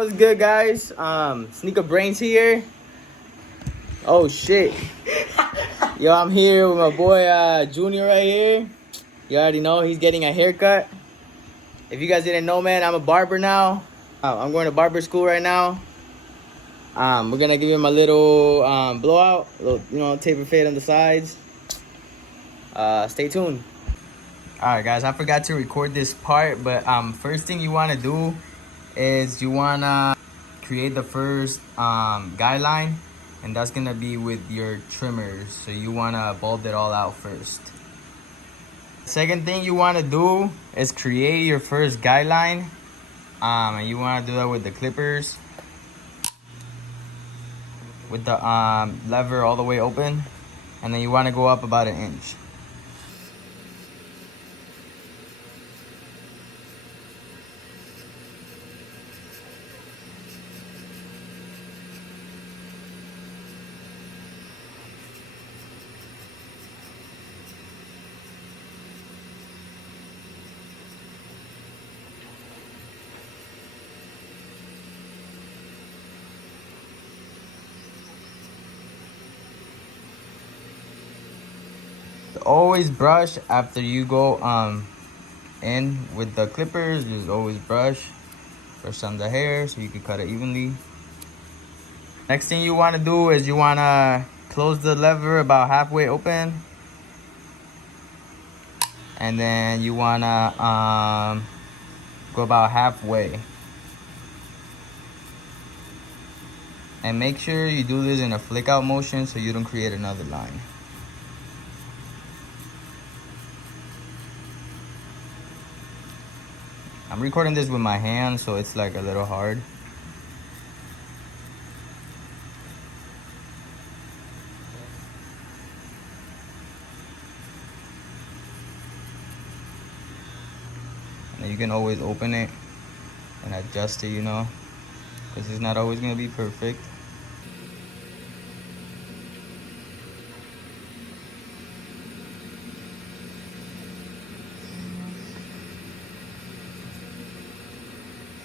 what's good, guys? Sneaker Brains here. Oh shit. Yo, I'm here with my boy Junior right here. You already know he's getting a haircut. If you guys didn't know, man, I'm a barber now. I'm going to barber school right now. We're gonna give him a little blowout, a little, taper fade on the sides. Stay tuned. Alright guys, I forgot to record this part, but first thing you wanna do is you wanna create the first guideline, and that's gonna be with your trimmers. So you wanna bulb it all out first. Second thing you wanna do is create your first guideline, and you wanna do that with the clippers, with the lever all the way open, and then you wanna go up about 1 inch. Always brush after you go in with the clippers. Just always brush on the hair so you can cut it evenly. Next thing you want to do is you want to close the lever about halfway open, and then you want to go about halfway, and make sure you do this in a flick out motion so you don't create another line. I'm recording this with my hand, so it's like a little hard. And you can always open it and adjust it, because it's not always going to be perfect.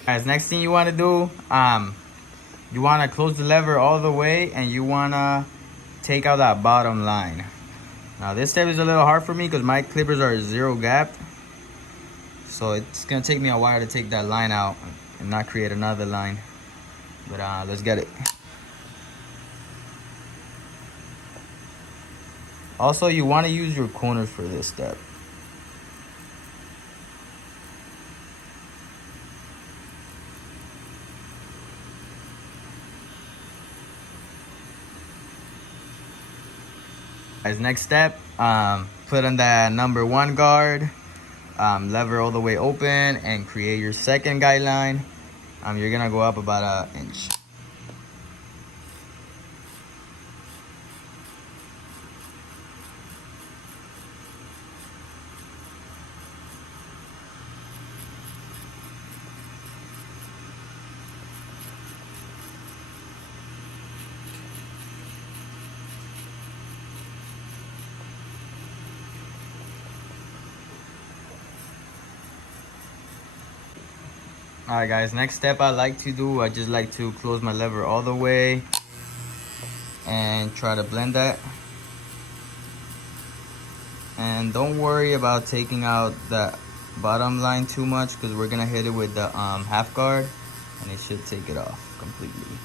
Guys, next thing you want to do, you want to close the lever all the way, and you want to take out that bottom line. Now this step is a little hard for me because my clippers are 0 gap, so it's gonna take me a while to take that line out and not create another line. But let's get it. Also, you want to use your corners for this step. Guys, next step, put on that number 1 guard, lever all the way open, and create your second guideline. You're gonna go up about 1 inch. Alright guys, next step I just like to close my lever all the way and try to blend that. And don't worry about taking out that bottom line too much, because we're gonna hit it with the half guard, and it should take it off completely.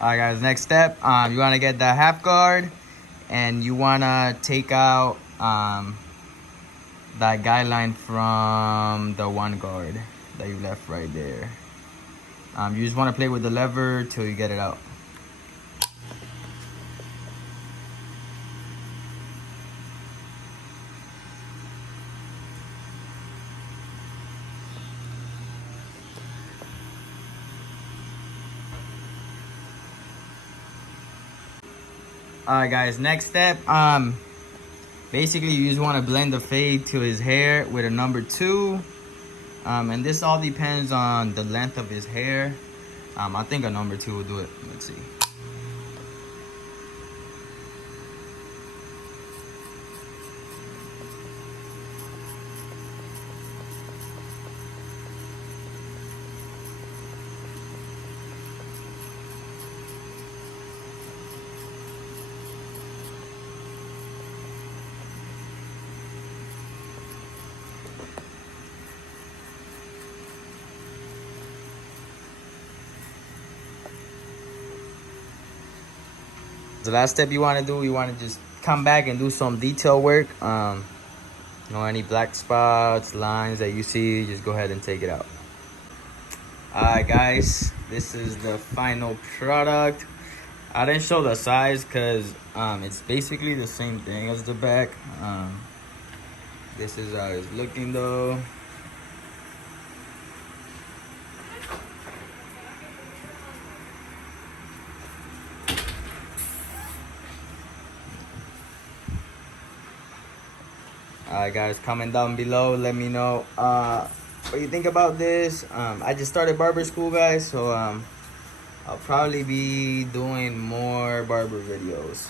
Alright guys, next step, you want to get the half guard, and you want to take out that guideline from the 1 guard that you left right there. You just want to play with the lever till you get it out. Alright guys, next step, basically you just want to blend the fade to his hair with a number 2, And this all depends on the length of his hair. I think a number 2 will do it. Let's see. The last step you want to do, you want to just come back and do some detail work. You know, any black spots, lines that you see, just go ahead and take it out. Alright guys, this is the final product. I didn't show the size because it's basically the same thing as the back. This is how it's looking though. Alright guys, comment down below, let me know what you think about this. I just started barber school, guys, so I'll probably be doing more barber videos.